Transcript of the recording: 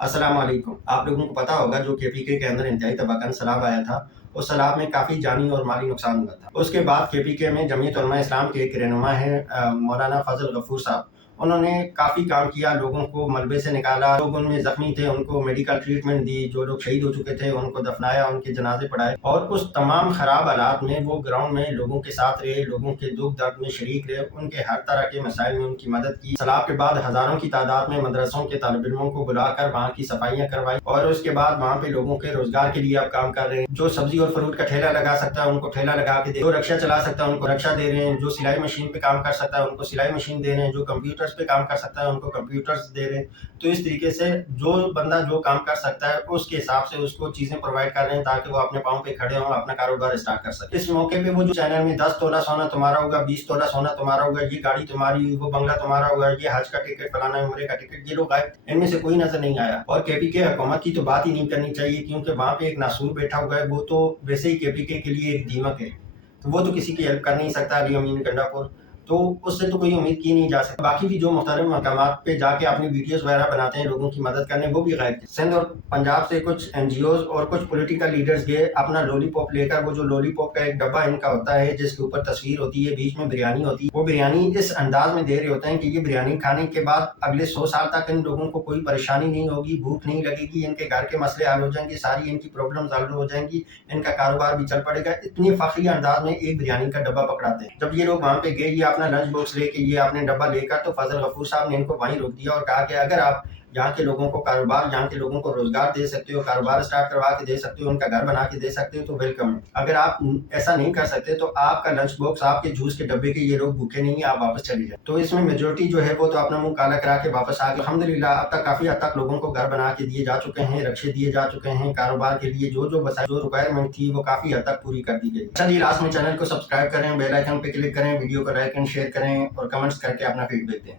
अस्सलाम वालेकुम। आप लोगों को पता होगा जो केपीके के अंदर इंतहाई तबादला सैलाब आया था, उस सैलाब में काफ़ी जानी और माली नुकसान हुआ था। उसके बाद केपीके में जमीयत उलमा इस्लाम के एक रहनुमा हैं मौलाना फजल गफूर साहब। उन्होंने काफ़ी काम किया, लोगों को मलबे से निकाला, लोग उनमें ज़ख्मी थे उनको मेडिकल ट्रीटमेंट दी, जो लोग शहीद हो चुके थे उनको दफनाया, उनके जनाजे पढ़ाए और उस तमाम ख़राब हालात में वो ग्राउंड में लोगों के साथ रहे, लोगों के दुख दर्द में शरीक रहे, उनके हर तरह के मसाइल में उनकी मदद की। सैलाब के बाद हज़ारों की तादाद में मदरसों के तालिब इल्मों को बुलाकर वहाँ की सफाइयाँ करवाई और उसके बाद वहाँ पे लोगों के रोजगार के लिए अब काम कर रहे हैं। जो सब्जी और फ्रूट का ठेला लगा सकता है उनको ठेला लगा के दे, जो रक्षा चला सकता है उनको रक्षा दे रहे हैं, जो सिलाई मशीन पे काम कर सकता है उनको सिलाई मशीन दे रहे हैं, जो कंप्यूटर्स पे काम कर सकता है उनको कंप्यूटर्स दे रहे हैं। तो इस तरीके से जो बंदा जो काम कर सकता है उसके हिसाब से उसको चीजें प्रोवाइड कर रहे हैं ताकि वो अपने पाँव पे खड़े हों, अपना कारोबार स्टार्ट कर सके। इस मौके पे वो जो चैनल में 10 तोला सोना तुम्हारा होगा, 20 तोला सोना तुम्हारा होगा, ये गाड़ी तुम्हारी, वो बंगला तुम्हारा होगा, ये हज का टिकट, फलाना उम्रे का टिकट, ये लोग आए, इनमें से कोई नजर नहीं आया। और केपीके हुकूमत की तो बात ही नहीं करनी चाहिए क्योंकि वहाँ पे एक नासूर बैठा हुआ है, वो तो वैसे ही केपीके के लिए एक दीमक है, तो वो तो किसी की हेल्प कर नहीं सकता। अली अमीन गंडापुर तो उससे तो कोई उम्मीद की नहीं जा सकती। बाकी भी जो मुख्तलिफ मकामात पे जाके अपनी वीडियोस वगैरह बनाते हैं लोगों की मदद करने, वो भी गायब थे। सिंध और पंजाब से कुछ एनजीओज और कुछ पॉलिटिकल लीडर्स गए अपना लॉलीपॉप लेकर, वो जो लॉलीपॉप का एक डब्बा इनका होता है जिसके ऊपर तस्वीर होती है, बीच में बिरयानी होती है, वो बिरयानी इस अंदाज में दे रहे होते हैं कि ये बिरयानी खाने के बाद अगले 100 साल तक इन लोगों को कोई परेशानी नहीं होगी, भूख नहीं लगेगी, इनके घर के मसले हल हो जाएंगे, सारी इनकी प्रॉब्लम्स हल हो जाएंगी, इनका कारोबार भी चल पड़ेगा। इतनी फखरी अंदाज में एक बिरयानी का डब्बा पकड़ाते हैं। जब ये लोग वहाँ पे गए, ये अपना लंच बॉक्स लेके ये आपने डब्बा लेकर, तो फजल गफूर साहब ने इनको वहीं रोक दिया और कहा कि अगर आप यहाँ के लोगों को कारोबार, यहाँ के लोगों को रोजगार दे सकते हो, कारोबार स्टार्ट करवा के दे सकते हो, उनका घर बना के दे सकते हो तो वेलकम है। अगर आप ऐसा नहीं कर सकते तो आपका लंच बॉक्स, आपके जूस के डब्बे के ये लोग भूखे नहीं है, आप वापस चले जाए। तो इसमें मेजोरिटी जो है वो तो अपना मुंह काला करा के वापस आ गए। अल्हम्दुलिल्लाह अब तक काफी हद तक लोगों को घर बना के दिए जा चुके हैं, रक्षे दिए जा चुके हैं, कारोबार के लिए जो रिक्वायरमेंट थी वो काफी हद तक पूरी कर दी गई। चलिए लास्ट में चैनल को सब्सक्राइब करें, बेल आइकन पे क्लिक करें, वीडियो को लाइक एंड शेयर करें और कमेंट्स करके अपना फीडबैक दें।